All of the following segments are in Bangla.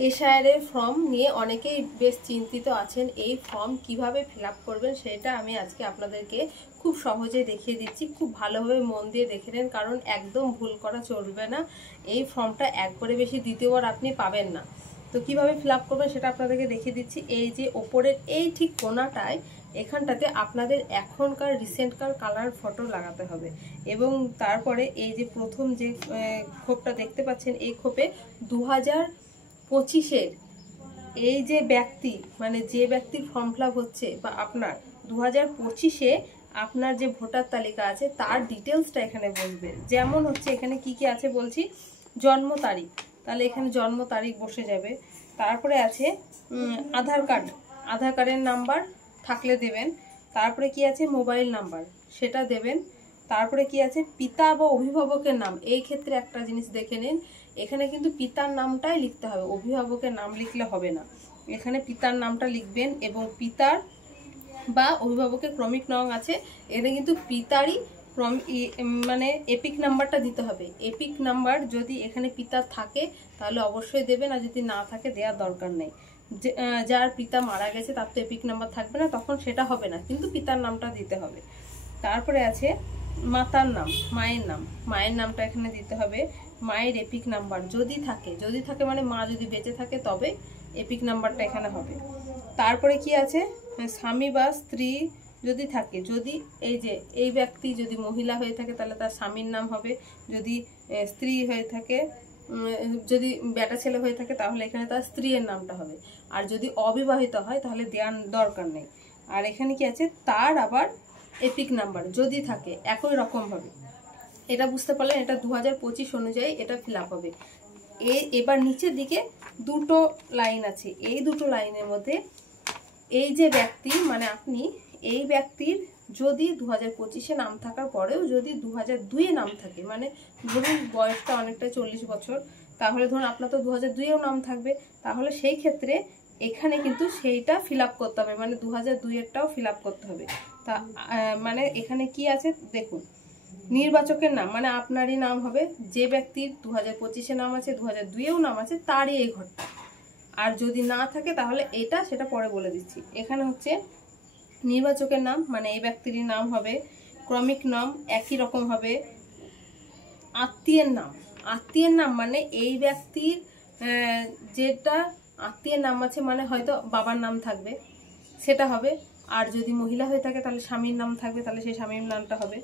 এসআইআর ফর্ম নিয়ে অনেকেই বেশ চিন্তিত আছেন। এই ফর্ম কিভাবে ফিল আপ করবেন সেটা আমি আজকে আপনাদেরকে খুব সহজে দেখিয়ে দিচ্ছি। খুব ভালোভাবে মন দিয়ে দেখে নেন, কারণ একদম ভুল করা চলবে না। এই ফর্মটা একবারে বেশি দ্বিতীয়বার আপনি পাবেন না। তো কিভাবে ফিল আপ করবেন সেটা আপনাদেরকে দেখিয়ে দিচ্ছি। এই যে ওপরের এই ঠিক কোণাটায় এখানটাতে আপনাদের এখনকার রিসেন্টকার কালার ফটো লাগাতে হবে, এবং তারপরে এই যে প্রথম যে খোপটা দেখতে পাচ্ছেন, এই খোপে 2025-এর এই যে ব্যক্তি, মানে যে ব্যক্তির ফর্ম ফিল আপ হচ্ছে বা আপনার 2025-এ আপনার যে ভোটার তালিকা আছে তার ডিটেলসটা এখানে বসবে। যেমন হচ্ছে এখানে কি কি আছে বলছি, জন্ম তারিখ, তাহলে এখানে জন্ম তারিখ বসে যাবে। তারপরে আছে আধার কার্ড, আধার কার্ডের নাম্বার থাকলে দেবেন। তারপরে কি আছে, মোবাইল নাম্বার, সেটা দেবেন। তারপরে কি আছে, পিতা বা অভিভাবকের নাম। এই ক্ষেত্রে একটা জিনিস দেখে নিন, এখানে কিন্তু পিতার নামটাই লিখতে হবে, অভিভাবকের নাম লিখলে হবে না। এখানে পিতার নামটা লিখবেন, এবং পিতার বা অভিভাবকের ক্রমিক নং আছে, এখানে কিন্তু পিতারই মানে এপিক নাম্বারটা দিতে হবে। এপিক নাম্বার যদি এখানে পিতার থাকে তাহলে অবশ্যই দেবেন, আর যদি না থাকে দেওয়ার দরকার নেই। যার পিতা মারা গেছে তার তো এপিক নাম্বার থাকবে না, তখন সেটা হবে না, কিন্তু পিতার নামটা দিতে হবে। তারপরে আছে মাতার নাম, মায়ের নাম, মায়ের নামটা এখানে দিতে হবে। মায়ের এপিক নাম্বার যদি থাকে, যদি থাকে মানে মা যদি বেঁচে থাকে তবে এপিক নাম্বারটা এখানে হবে। তারপরে কি আছে, স্বামী বা স্ত্রী যদি থাকে, যদি এই যে এই ব্যক্তি যদি মহিলা হয়ে থাকে তাহলে তার স্বামীর নাম হবে, যদি স্ত্রী হয়ে থাকে, যদি বেটা ছেলে হয়ে থাকে তাহলে এখানে তার স্ত্রীর নামটা হবে। আর যদি অবিবাহিত হয় তাহলে দেওয়ার দরকার নেই। আর এখানে কি আছে, তার আবার এপিক নাম্বার যদি থাকে একই রকমভাবে। এটা বুঝতে পারলেন, এটা 2025 অনুযায়ী এটা ফিল আপ হবে। এবার নিচের দিকে দুটো লাইন আছে, এই দুটো লাইনের মধ্যে এই যে ব্যক্তি, মানে আপনি এই ব্যক্তির যদি 2025-এ নাম থাকার পরেও যদি 2002-এ নাম থাকে, মানে ধরুন বয়সটা অনেকটা 40 বছর, তাহলে ধরুন আপনার তো 2002-এও নাম থাকবে, তাহলে সেই ক্ষেত্রে এখানে কিন্তু সেইটা ফিল আপ করতে হবে, মানে 2002-এরটাও ফিল আপ করতে হবে। তা মানে এখানে কি আছে দেখুন, নির্বাচকের নাম, মানে আপনারই নাম হবে, যে ব্যক্তির 2025-এ নাম আছে 2002-এও নাম আছে তারই এই ঘরটা। আর যদি না থাকে তাহলে এটা সেটা পরে বলে দিচ্ছি। এখানে হচ্ছে নির্বাচকের নাম, মানে এই ব্যক্তির নাম হবে, ক্রমিক নাম একই রকম হবে। আত্মীয়ের নাম, আত্মীয়ের নাম মানে এই ব্যক্তির যেটা আত্মীয়ের নাম আছে, মানে হয়তো বাবার নাম থাকবে সেটা হবে। আর যদি মহিলা হয়ে থাকে তাহলে স্বামীর নাম থাকবে, তাহলে সেই স্বামীর নামটা হবে।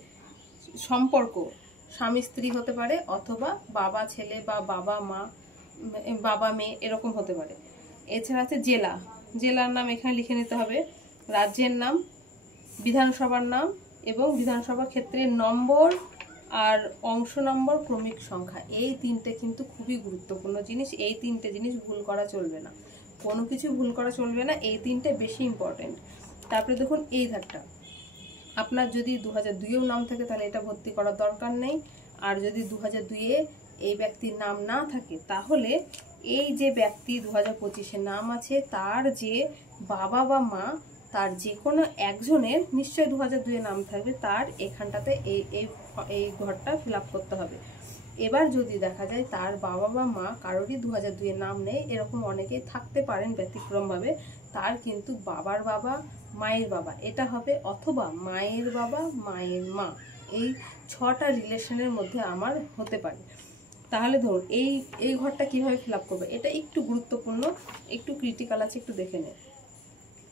সম্পর্ক, স্বামী স্ত্রী হতে পারে, অথবা বাবা ছেলে বা বাবা মা, বাবা মেয়ে এরকম হতে পারে। এছাড়া আছে জেলা, জেলার নাম এখানে লিখে নিতে হবে। রাজ্যের নাম, বিধানসভার নাম, এবং বিধানসভা ক্ষেত্রের নম্বর আর অংশ নম্বর, ক্রমিক সংখ্যা। এই তিনটে কিন্তু খুবই গুরুত্বপূর্ণ জিনিস, এই তিনটে জিনিস ভুল করা চলবে না, কোনো কিছু ভুল করা চলবে না, এই তিনটে বেশি ইম্পর্টেন্ট। তারপরে দেখুন এই ধারটা, আপনার যদি 2002-এও নাম থাকে তাহলে এটা ভর্তি করার দরকার নেই। আর যদি 2002-এ এই ব্যক্তির নাম না থাকে তাহলে এই যে ব্যক্তি 2025-এ নাম আছে তার যে বাবা বা মা, তার যে কোনো একজনের নিশ্চয়ই 2002-এ নাম থাকবে, তার এখানটাতে এই এই এই ঘরটা ফিল আপ করতে হবে। এবার যদি দেখা যায় তার বাবা বা মা কারোরই 2002-এ নাম নেই, এরকম অনেকেই থাকতে পারেন ব্যতিক্রমভাবে, তার কিন্তু বাবার বাবা মায়ের বাবা এটা হবে, অথবা মায়ের বাবা মায়ের মা, এই 6টা রিলেশনের মধ্যে আমার হতে পারে। তাহলে ধরুন এই এই ঘরটা কিভাবে ফিল আপ করবে, এটা একটু গুরুত্বপূর্ণ, একটু ক্রিটিক্যাল আছে, একটু দেখে নেন।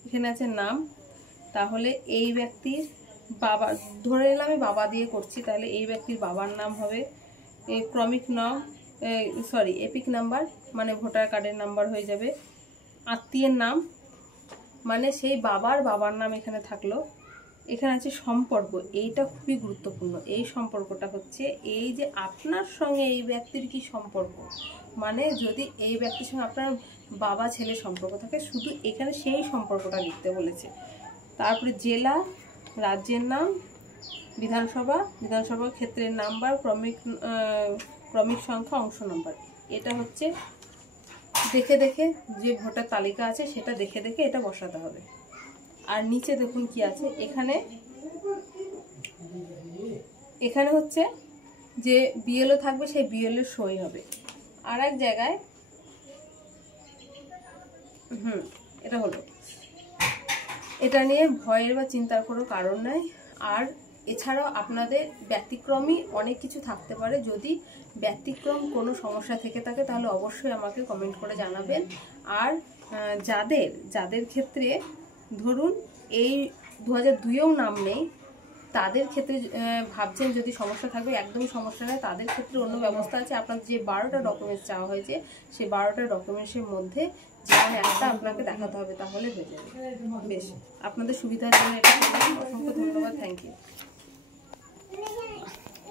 এখানে আছে নাম, তাহলে এই ব্যক্তির বাবা, ধরে নিলাম আমি বাবা দিয়ে করছি, তাহলে এই ব্যক্তির বাবার নাম হবে। এই ক্রমিক নাম, সরি এপিক নাম্বার, মানে ভোটার কার্ডের নাম্বার হয়ে যাবে। আত্মীয়ের নাম, মানে সেই বাবার বাবার নাম এখানে থাকলো। এখানে আছে সম্পর্ক, এইটা খুবই গুরুত্বপূর্ণ। এই সম্পর্কটা হচ্ছে এই যে আপনার সঙ্গে এই ব্যক্তির কি সম্পর্ক, মানে যদি এই ব্যক্তির সঙ্গে আপনার বাবা ছেলে সম্পর্ক থাকে, শুধু এখানে সেই সম্পর্কটা লিখতে বলেছে। তারপরে জেলা, রাজ্যের নাম, বিধানসভা, বিধানসভা ক্ষেত্রের নাম্বার, ক্রমিক সংখ্যা, অংশ নাম্বার। এটা হচ্ছে দেখে দেখে যে ভোটার তালিকা আছে সেটা দেখে দেখে এটা বসাতে হবে। আর নিচে দেখুন কি আছে, এখানে এখানে হচ্ছে যে বিএলও থাকবে সেই বিএলও সই হবে। আর এক জায়গায় এটা হলো, এটা নিয়ে ভয়ের বা চিন্তার কোনো কারণ নাই। আর এছাড়াও আপনাদের ব্যতিক্রমী অনেক কিছু থাকতে পারে। যদি ব্যতিক্রম কোনো সমস্যা থেকে থাকে তাহলে অবশ্যই আমাকে কমেন্ট করে জানাবেন। আর যাদের ক্ষেত্রে ধরুন এই 2002-এও নাম নেই, তাদের ক্ষেত্রে ভাবছেন যদি সমস্যা থাকবে, একদমই সমস্যা নেই। তাদের ক্ষেত্রে অন্য ব্যবস্থা আছে। আপনার যে 12টা ডকুমেন্টস চাওয়া হয়েছে, সেই 12টা ডকুমেন্টসের মধ্যে যেমন একটা আপনাকে দেখাতে হবে, তাহলে হয়ে যাবে। বেশ, আপনাদের সুবিধার জন্য এটা অসংখ্য ধন্যবাদ। Thank you.